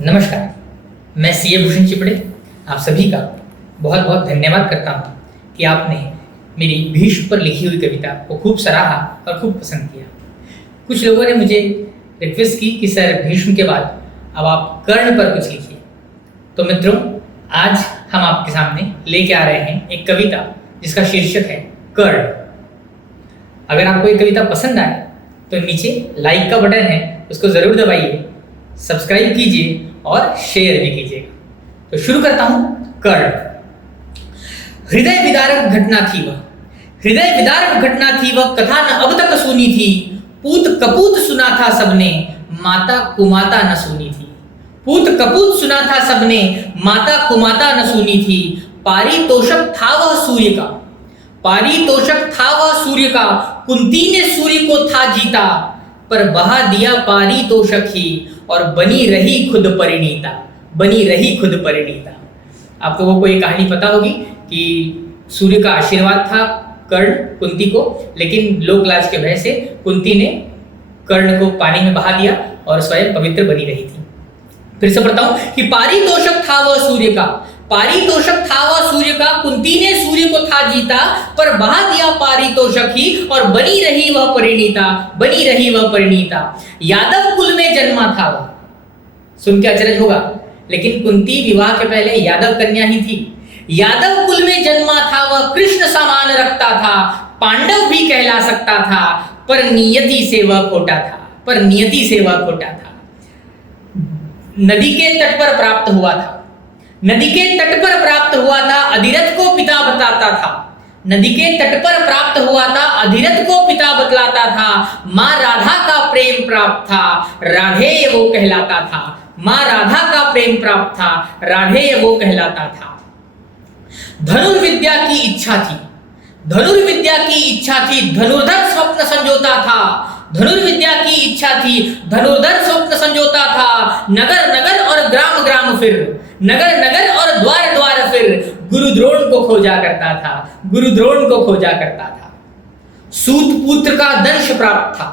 नमस्कार, मैं सीए भूषण चिपड़े आप सभी का बहुत बहुत धन्यवाद करता हूँ कि आपने मेरी भीष्म पर लिखी हुई कविता को खूब सराहा और खूब पसंद किया। कुछ लोगों ने मुझे रिक्वेस्ट की कि सर भीष्म के बाद अब आप कर्ण पर कुछ लिखिए। तो मित्रों, आज हम आपके सामने लेके आ रहे हैं एक कविता जिसका शीर्षक है कर्ण। अगर आपको ये कविता पसंद आए तो नीचे लाइक का बटन है, उसको ज़रूर दबाइए, सब्सक्राइब कीजिए और शेयर भी कीजिएगा। तो शुरू करता हूं। कर्ण। हृदय विदारक घटना थी वह, हृदय विदारक घटना थी वह, कथा न अब तक सुनी थी। पूत कपूत सुना था सबने, माता कुमाता न सुनी थी। पूत कपूत सुना था सबने, माता कुमाता न सुनी थी। पारितोषक था वह सूर्य का, पारितोषक था वह सूर्य का। कुंती ने सूर्य को था जीता, पर बहा दिया पारितोषक ही, और बनी रही खुद परिणीता, बनी रही खुद परिणीता। आप लोगों को ये कहानी पता होगी कि सूर्य का आशीर्वाद था कर्ण कुंती को, लेकिन लोक लाज के भय से कुंती ने कर्ण को पानी में बहा दिया और स्वयं पवित्र बनी रही थी। फिर से पढ़ता हूं कि पारितोषक था वह सूर्य का, पारितोषक था वह सूर्य का। कुंती ने सूर्य को था जीता, पर बहा दिया पारितोषक ही, और बनी रही वह परिणीता, बनी रही वह परिणीता। यादव कुल में जन्मा था वह। सुन के अचरज होगा, लेकिन कुंती विवाह के पहले यादव कन्या ही थी। यादव कुल में जन्मा था वह, कृष्ण समान रखता था। पांडव भी कहला सकता था, पर नियति से वह खोटा था, पर नियति से वह खोटा था। नदी के तट पर प्राप्त हुआ था, नदी के तट पर प्राप्त हुआ था। अधिरथ को पिता बतलाता था, नदी के तट पर प्राप्त हुआ था। अधिरथ को पिता बतलाता था। माँ राधा का प्रेम प्राप्त था, राधेय वो कहलाता था। माँ राधा का प्रेम प्राप्त था, राधेय वो कहलाता था। धनुर्विद्या की इच्छा थी, धनुर्विद्या की इच्छा थी। धनुर्धर स्वप्न संजोता था, धनुर्विद्या की इच्छा थी। धनुर्धर स्वप्न संजोता था। नगर नगर और ग्राम ग्राम फिर, नगर नगर और द्वार द्वार फिर। गुरु द्रोण को खोजा करता था, गुरु द्रोण को खोजा करता था। सूत पुत्र का दंश प्राप्त था,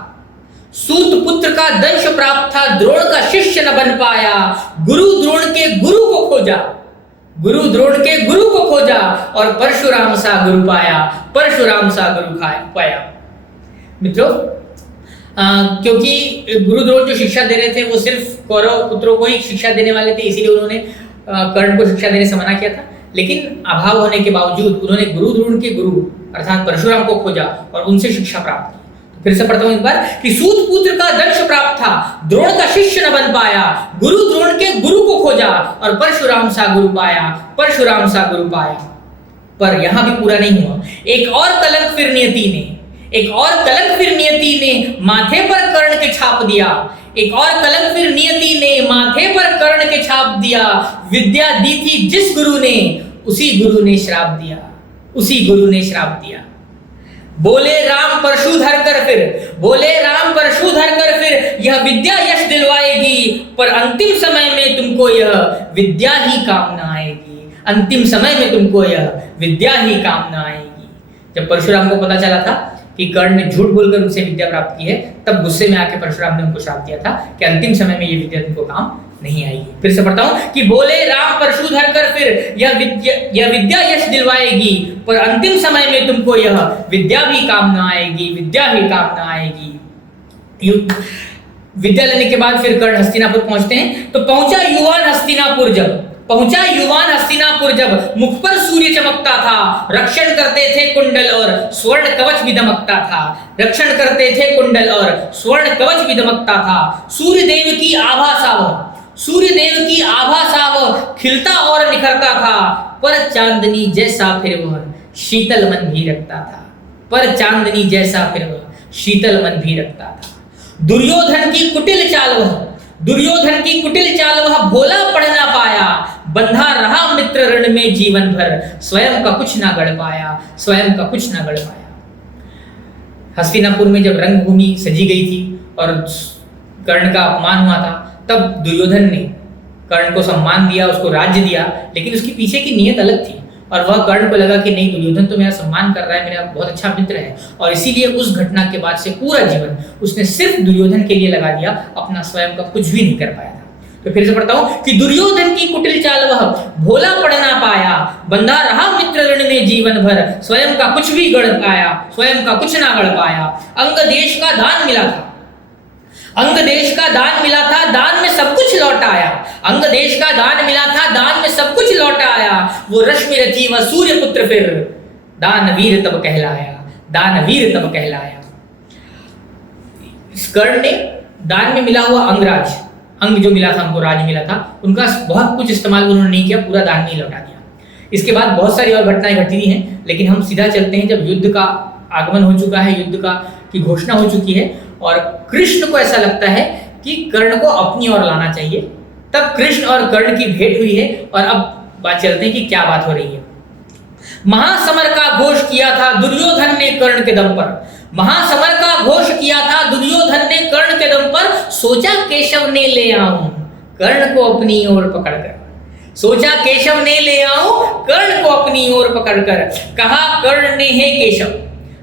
सूत पुत्र का दंश प्राप्त था। द्रोण का शिष्य न बन पाया, गुरु द्रोण के गुरु को खोजा, गुरु द्रोण के गुरु को खोजा। और परशुराम सा गुरु पाया, परशुराम सा गुरु पाया। मित्रों, क्योंकि गुरु द्रोण जो शिक्षा दे रहे थे वो सिर्फ कौरव पुत्रों को ही शिक्षा देने वाले थे, इसीलिए उन्होंने कर्ण को शिक्षा देने से मना किया था। लेकिन अभाव होने के बावजूद उन्होंने गुरु द्रोण के गुरु अर्थात परशुराम को खोजा और उनसे शिक्षा प्राप्त की। तो फिर से पढ़ता हूं एक बार कि सूत पुत्र का दंश प्राप्त था, द्रोण का शिष्य न बन पाया। गुरु द्रोण के गुरु को खोजा और परशुराम सा गुरु पाया, परशुराम सा गुरु पाया। पर यहां भी पूरा नहीं हुआ। एक और कलंक फिर नियति ने, एक और कलंक फिर नियति ने माथे पर कर्ण के छाप दिया। एक और कलंक फिर नियति ने माथे पर कर्ण के छाप दिया। विद्या दी थी जिस गुरु ने, उसी गुरु ने श्राप दिया, उसी गुरु ने श्राप दिया। बोले राम परशुधर कर फिर, बोले राम परशुधर कर फिर। यह विद्या यश दिलवाएगी, पर अंतिम समय में तुमको यह विद्या ही काम न आएगी। अंतिम समय में तुमको यह विद्या ही काम न आएगी। जब परशुराम को पता चला था कि कर्ण ने झूठ बोलकर उनसे विद्या प्राप्त की है, तब गुस्से में आके परशुराम ने उनको श्राप दिया था कि अंतिम समय में ये विद्या तुमको काम नहीं आएगी। फिर से पढ़ता हूं कि बोले राम परशुधर कर फिर। यह विद्या यश दिलवाएगी, पर अंतिम समय में तुमको यह विद्या भी काम न आएगी, विद्या भी काम न आएगी। विद्या लेने के बाद फिर कर्ण हस्तिनापुर पहुंचते हैं। तो पहुंचा युवान हस्तिनापुर जब, पहुंचा युवान हस्तिनापुर जब। मुख पर सूर्य चमकता था, रक्षण करते थे कुंडल और स्वर्ण कवच भी दमकता था। रक्षण करते थे कुंडल और स्वर्ण कवच भी दमकता था। सूर्य देव की आभा सा वह, सूर्य देव की आभा सा वह खिलता और निखरता था। पर चांदनी जैसा फिर वह शीतल मन भी रखता था, पर चांदनी जैसा फिर वह शीतल मन भी रखता था। दुर्योधन की कुटिल चाल वह, दुर्योधन की कुटिल चाल वह भोला पढ़ ना पाया। बंधा रहा मित्र ऋण में जीवन भर, स्वयं का कुछ ना गढ़ पाया, स्वयं का कुछ ना गढ़ पाया। हस्तिनापुर में जब रंगभूमि सजी गई थी और कर्ण का अपमान हुआ था, तब दुर्योधन ने कर्ण को सम्मान दिया, उसको राज्य दिया, लेकिन उसकी पीछे की नीयत अलग थी। और वह कर्ण को लगा कि नहीं, दुर्योधन तो मेरा सम्मान कर रहा है, मेरा बहुत अच्छा मित्र है, और इसीलिए उस घटना के बाद से पूरा जीवन उसने सिर्फ दुर्योधन के लिए लगा दिया, अपना स्वयं का कुछ भी नहीं कर पाया था। तो फिर से पढ़ता हूं कि दुर्योधन की कुटिल चाल वह भोला पड़ ना पाया, बंधा रहा मित्र ऋण में जीवन भर, स्वयं का कुछ भी गढ़ पाया, स्वयं का कुछ ना गढ़ पाया। अंग देश का दान मिला था, अंग देश का दान मिला था, दान में सब कुछ लौट आया। अंग देश का दान मिला था, दान में सब कुछ लौट आया। वो रश्मि रथी वह सूर्य पुत्र फिर, दानवीर तब कहलाया, दानवीर तब कहलाया। इस कर्ण ने दान में मिला हुआ अंगराज, अंग जो मिला था हमको, राज मिला था, उनका बहुत कुछ इस्तेमाल उन्होंने नहीं किया, पूरा दान में ही लौटा दिया। इसके बाद बहुत सारी और घटनाएं घटी हैं, लेकिन हम सीधा चलते हैं जब युद्ध का आगमन हो चुका है, युद्ध का की घोषणा हो चुकी है और कृष्ण को ऐसा लगता है कि कर्ण को अपनी ओर लाना चाहिए। तब कृष्ण और कर्ण की भेंट हुई है और अब बात चलते हैं कि क्या बात हो रही है। महासमर का घोष किया था दुर्योधन ने कर्ण के दम पर, महासमर का घोष किया था दुर्योधन ने कर्ण के दम पर, सोचा केशव ने ले आऊं कर्ण को अपनी ओर पकड़कर, सोचा केशव ने ले आऊं कर्ण को अपनी ओर पकड़कर। कहा कर्ण ने हे केशव,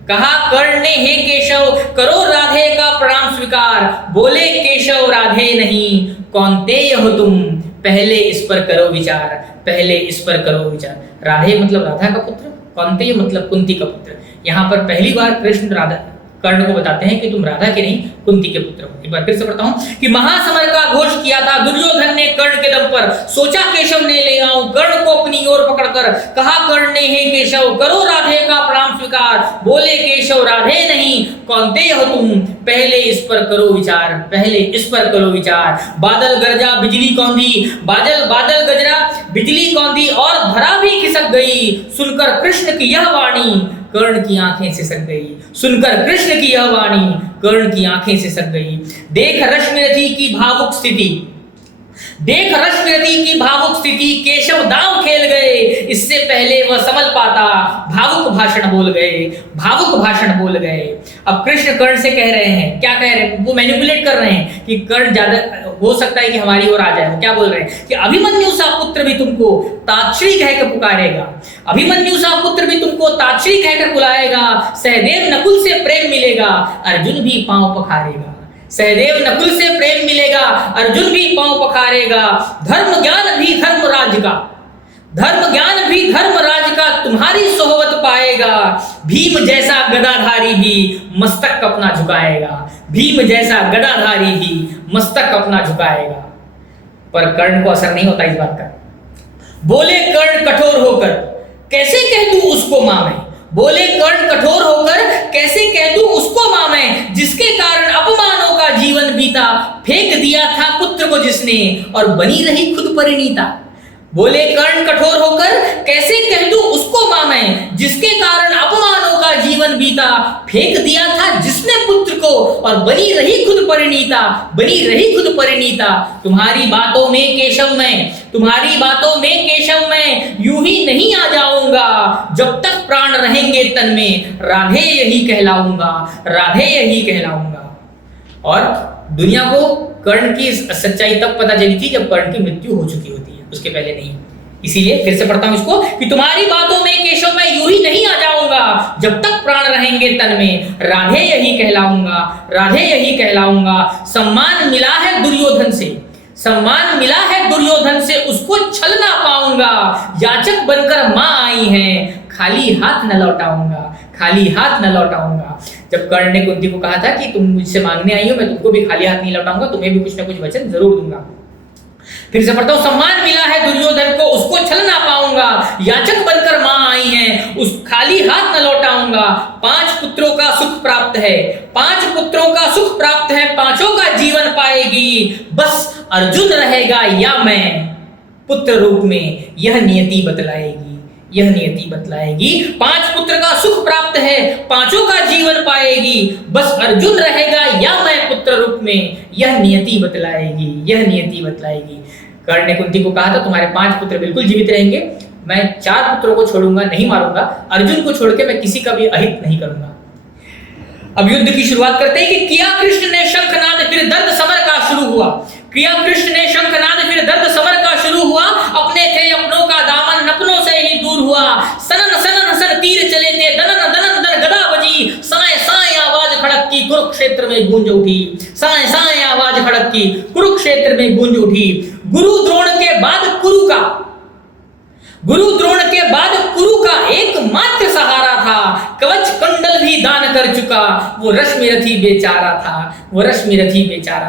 कहा कर्ण ने हे केशव, करो राधे का प्रणाम स्वीकार। बोले केशव राधे नहीं, कौन्तेय हो तुम, पहले इस पर करो विचार, पहले इस पर करो विचार। राधे मतलब राधा का पुत्र, कौन्तेय मतलब कुंती का पुत्र। यहाँ पर पहली बार कृष्ण राधा कर्ण को बताते हैं कि तुम राधा के नहीं कुंती के पुत्र हो। एक बार फिर से पढ़ता हूं कि महासमर का घोष किया था दुर्योधन ने कर्ण के दम पर, सोचा केशव ने ले आऊं कर्ण को अपनी ओर पकड़कर। कहा कर्ण ने हे केशव, करो राधे का प्रणाम स्वीकार। बोले केशव राधे नहीं, कौन्तेय हो तुम, पहले इस पर करो विचार, पहले इस पर करो विचार। बादल गरजा बिजली कौंधी, बादल गजरा बिजली कौंधी और धरा भी खिसक गई। सुनकर कृष्ण की यह वाणी कर्ण की आंखें सिसक गई, सुनकर कृष्ण की यह वाणी कर्ण की आंखें सिसक गई। देख रश्मिरथी की भावुक स्थिति, देख रश्मिरथी की भावुक स्थिति, केशव दांव खेल गए, इससे पहले वह समझ पाता। भावुक भाषण बोल गए, भावुक भाषण बोल गए। अब कृष्ण कर्ण से कह रहे हैं, क्या कह रहे हैं, वो मैनिपुलेट कर रहे हैं कि कर्ण ज्यादा हो सकता है कि हमारी ओर आ जाए। वो क्या बोल रहे हैं कि अभिमन्यु सा पुत्र भी तुमको ताक्षरी कहकर पुकारेगा, अभिमन्यु सा पुत्र भी तुमको ताक्षरी कहकर बुलाएगा। सहदेव नकुल से प्रेम मिलेगा, अर्जुन भी पांव पखारेगा, सहदेव नकुल से प्रेम मिलेगा, अर्जुन भी पांव पखारेगा। धर्म ज्ञान भी धर्मराज का, धर्म ज्ञान भी धर्मराज का तुम्हारी सोहबत पाएगा। भीम जैसा गदाधारी भी मस्तक अपना झुकाएगा, भीम जैसा गदाधारी भी मस्तक अपना झुकाएगा। पर कर्ण को असर नहीं होता इस बात का। बोले कर्ण कठोर होकर, कैसे कह दूं उसको मां मैं, बोले कर्ण कठोर होकर कैसे कह दूं उसको मां मैं, जिसके कारण अपमानों का जीवन बीता। फेंक दिया था पुत्र को जिसने और बनी रही खुद परिणीता। बोले कर्ण कठोर होकर कैसे कह दूं उसको मां मैं, जिसके कारण अपमानों का जीवन बीता। फेंक दिया था जिसने पुत्र को और बनी रही खुद परिणीता, बनी रही खुद परिणीता। तुम्हारी बातों में केशव मैं, तुम्हारी बातों में केशव मैं यूं ही नहीं आ जाऊंगा। जब तक प्राण रहेंगे तन में राधे यही कहलाऊंगा, राधे यही कहलाऊंगा। और दुनिया को कर्ण की सच्चाई तब पता चली थी जब कर्ण की मृत्यु हो चुकी होती है, उसके पहले नहीं। इसीलिए फिर से पढ़ता हूं इसको कि तुम्हारी बातों में केशव मैं यूं ही नहीं आ जाऊंगा। जब तक प्राण रहेंगे तन में राधे यही कहलाऊंगा, राधे यही कहलाऊंगा। सम्मान मिला है दुर्योधन से, सम्मान मिला है दुर्योधन से, उसको छल ना पाऊंगा। याचक बनकर मां आई हैं, खाली हाथ न लौटाऊंगा, खाली हाथ न लौटाऊंगा। जब कर्ण ने कुंती को कहा था कि तुम मुझसे मांगने आई हो, मैं तुमको भी खाली हाथ नहीं लौटाऊंगा, तुम्हें भी कुछ ना कुछ वचन जरूर दूंगा। फिर से पढ़ता हूं, सम्मान मिला है दुर्योधन को, उसको छल ना पाऊंगा। याचक बनकर मां आई हैं, उस खाली हाथ न लौटाऊंगा। 5 पुत्रों का सुख प्राप्त है, 5 पुत्रों का सुख प्राप्त है, 5ओं का जीवन पाएगी। बस अर्जुन रहेगा या मैं पुत्र रूप में, यह नियति बतलाएगी, यह नियति बतलाएगी। 5 पुत्र का सुख प्राप्त है, 5ओं का जीवन पाएगी। बस अर्जुन रहेगा या मैं पुत्र रूप में, यह नियति बतलाएगी, यह नियति बतलाएगी। कर्ण ने कुंती को कहा था तुम्हारे 5 पुत्र बिल्कुल जीवित रहेंगे, मैं 4 पुत्रों को छोड़ूंगा, नहीं मारूंगा, अर्जुन को छोड़ के मैं किसी का भी अहित नहीं करूंगा। अब युद्ध की शुरुआत करते हैं कि किया कृष्ण ने शंखनाद, फिर दर्द समर का शुरू हुआ। किया कृष्ण ने शंखनाद, फिर दर्द समर का शुरू हुआ। अपने थे अपनों का दामन, अपनों से ही दूर हुआ। सनन सनन सन तीर चले थे, दनन दनन दन गदा बजी। साए साए आवाज खड़क की कुरुक्षेत्र में गूंज उठी, साए साए आवाज आवाज खड़क की, कुरुक्षेत्र में गूंज उठी। गुरु द्रोण के बाद कुरु का एकमात्र सहारा था, कवच कुंडल भी दान कर चुका, वो रश्मि रथी बेचारा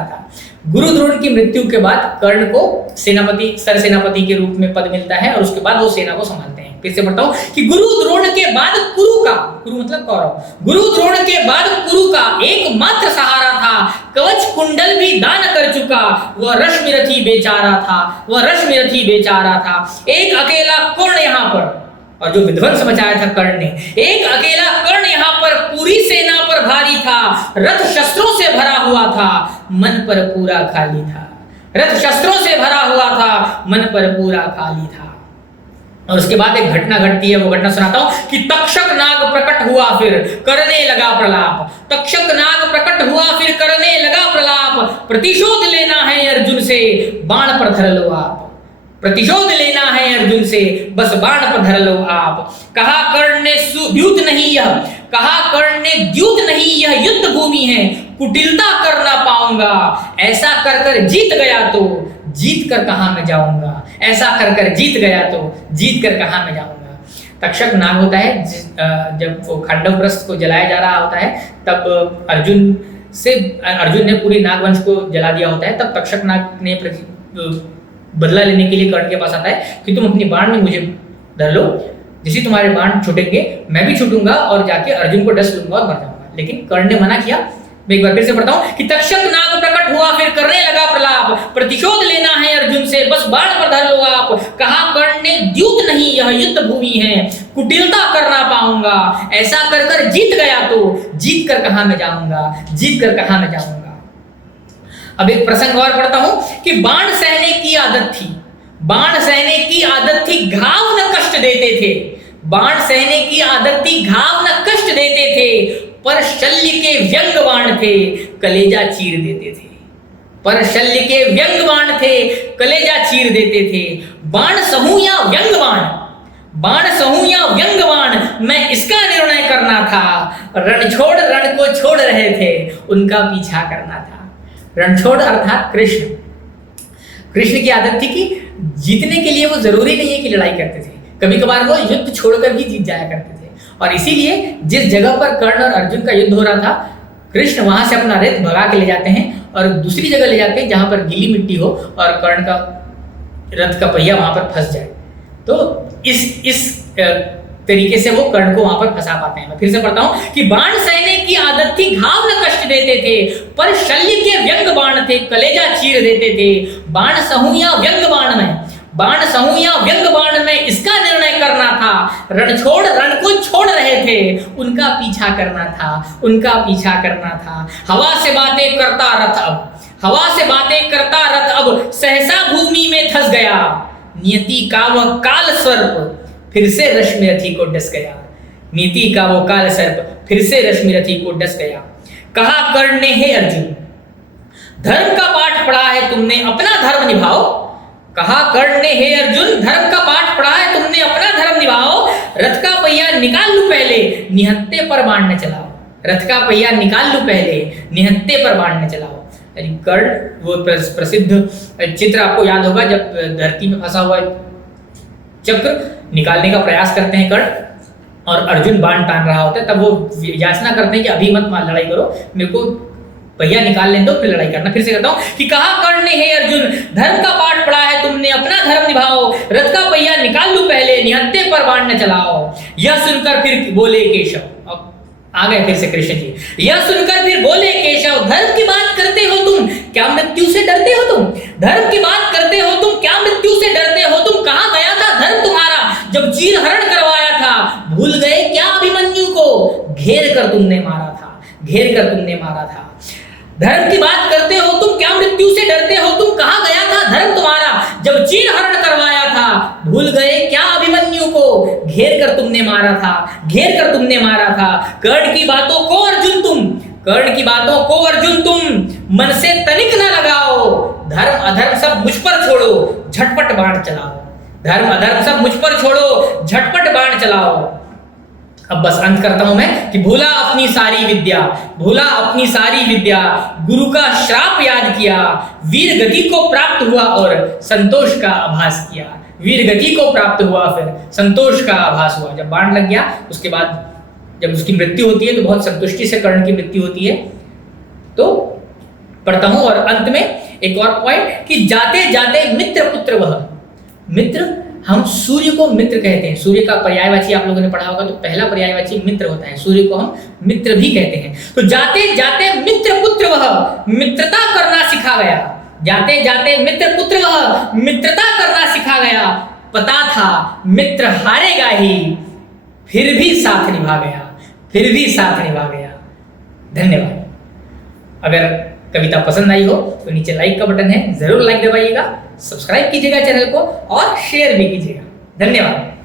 था। गुरु द्रोण की मृत्यु के बाद कर्ण को सरसेनापति के रूप में पद मिलता है और उसके बाद वो सेना को संभालते हैं। फिर से पढ़ता हूं कि गुरु द्रोण के बाद कुरु मतलब कौरव, गुरु द्रोण के बाद कुरु का एकमात्र सहारा था, कवच कुंडल भी दान कर चुका, वह रश्मि रथी बेचारा था। एक अकेला कर्ण यहाँ पर, और जो विध्वंस मचाया था कर्ण ने, एक अकेला कर्ण यहाँ पर पूरी सेना पर भारी था, रथ शस्त्रों से भरा हुआ था, मन पर पूरा खाली था। और उसके बाद एक घटना घटती है, वो घटना सुनाता हूं कि तक्षक नाग प्रकट हुआ फिर करने लगा प्रलाप, प्रतिशोध लेना है अर्जुन से, बाण पर धर लो आप। बस बाण पर धर लो आप। कहा कर्ण ने द्यूत नहीं यह युद्ध भूमि है, कुटिलता कर ना पाऊंगा, ऐसा कर जीत गया तो जीत कर कहां मैं जाऊंगा। तक्षक नाग होता है, जब वो खांडव प्रस्थ को जलाया जा रहा होता है, तब अर्जुन ने पूरी नागवंश को जला दिया होता है। तब तक्षक नाग ने बदला लेने के लिए कर्ण के पास आता है कि तुम अपनी बाण में मुझे डर लो, जैसे तुम्हारे बाण छूटेंगे मैं भी छूटूंगा और जाके अर्जुन को डस लूंगा और मर जाऊंगा। लेकिन कर्ण ने मना किया। मैं एक बार फिर से पढ़ता हूं कि तक्षक नाग प्रकट हुआ फिर करने लगा प्रलाप, प्रतिशोध लेना है अर्जुन से, बस बाण पर धर लो आप। कहा कर्ण ने द्यूत नहीं यह युद्ध भूमि है, कुटिलता कर ना पाऊंगा, ऐसा कर जीत गया तो जीत कर कहां मैं जाऊंगा। अब एक प्रसंग और पढ़ता हूं कि बाण सहने की आदत थी, घाव न कष्ट देते थे, पर शल्य के व्यंग बाण थे, कलेजा चीर देते थे। बाण सहूं या व्यंग बाण, मैं इसका निर्णय करना था, रण को छोड़ रहे थे, उनका पीछा करना था। रणछोड़ अर्थात कृष्ण की आदत थी कि जीतने के लिए वो जरूरी नहीं है कि लड़ाई करते थे, कभी कभार वो युद्ध छोड़कर भी जीत जाया करते थे। और इसीलिए जिस जगह पर कर्ण और अर्जुन का युद्ध हो रहा था, कृष्ण वहां से अपना रथ भगा के ले जाते हैं और दूसरी जगह ले जाते हैं जहां पर गीली मिट्टी हो और कर्ण का रथ का पहिया वहां पर फंस जाए। तो इस तरीके से वो कर्ण को वहां पर फंसा पाते हैं। मैं फिर से पढ़ता हूं कि बाण सहने की आदत थी, घाव न कष्ट देते थे, पर शल्य के व्यंग बाण थे, कलेजा चीर देते थे। बाण सहूं या व्यंग बाण में इसका निर्णय करना था, रण को छोड़ रहे थे, उनका पीछा करना था। हवा से बातें करता रथ अब सहसा भूमि में धस गया, नियति का वह काल सर्प फिर से रश्मि रथी को डस गया। कहा कर्ण ने, हे अर्जुन, धर्म का पाठ पढ़ा है तुमने, अपना धर्म निभाओ। रथ का पहिया निकाल लूं पहले, निहत्ते पर बाण न चलाओ। कर्ण, वो प्रसिद्ध चित्र आपको याद होगा, जब धरती में फंसा हुआ चक्र निकालने का प्रयास करते हैं कर्ण और अर्जुन बाण तान रहा होता है, तब वो याचना करते हैं कि अभी मत लड़ाई करो, मेरे को पहिया निकाल लें दो, फिर लड़ाई करना। फिर से कहता हूं कि कहा कर्ण ने, हे अर्जुन, धर्म का पाठ पढ़ा है तुमने, अपना धर्म निभाओ, रथ का पहिया निकाल लूं पहले, निहत्ते पर बाण न चलाओ। यह सुनकर फिर बोले केशव, आ गए फिर से कृष्ण जी, यह सुनकर फिर बोले केशव, धर्म की बात करते हो तुम, क्या मृत्यु से डरते हो तुम? कहां गया था धर्म तुम्हारा, जब चीर हरण करवाया था? भूल गए क्या अभिमन्यु को, घेर कर तुमने मारा था। धर्म की बात करते हो तुम, क्या मृत्यु से डरते हो तुम? कहां गया था धर्म तुम्हारा, जब चीर हरण करवाया था? भूल गए क्या अभिमन्यु को, घेर कर तुमने मारा था। कर्ण की बातों को अर्जुन तुम मन से तनिक न लगाओ, धर्म अधर्म सब मुझ पर छोड़ो, झटपट बाण चलाओ। अब बस अंत करता हूं मैं कि भूला अपनी सारी विद्या, भूला अपनी सारी विद्या, गुरु का श्राप याद किया, वीर गति को प्राप्त हुआ और संतोष का आभास किया। वीर गति को प्राप्त हुआ, फिर संतोष का आभास हुआ। जब बाण लग गया उसके बाद जब उसकी मृत्यु होती है तो बहुत संतुष्टि से कर्ण की मृत्यु होती है। तो पढ़ता हूं और अंत में एक और पॉइंट कि जाते जाते मित्र पुत्र वह। मित्र, हम सूर्य को मित्र कहते हैं। सूर्य का पर्यायवाची आप लोगों ने पढ़ा होगा, तो पहला पर्यायवाची मित्र होता है। सूर्य को हम मित्र भी कहते हैं। तो जाते जाते मित्र पुत्र वह मित्रता करना सिखा गया। जाते जाते मित्र पुत्र वह मित्रता करना सिखा गया। पता था मित्र हारेगा ही, फिर भी साथ निभा गया, फिर भी साथ निभा गया। धन्यवाद। अगर कविता पसंद आई हो तो नीचे लाइक का बटन है, जरूर लाइक दबाइएगा, सब्सक्राइब कीजिएगा चैनल को और शेयर भी कीजिएगा। धन्यवाद।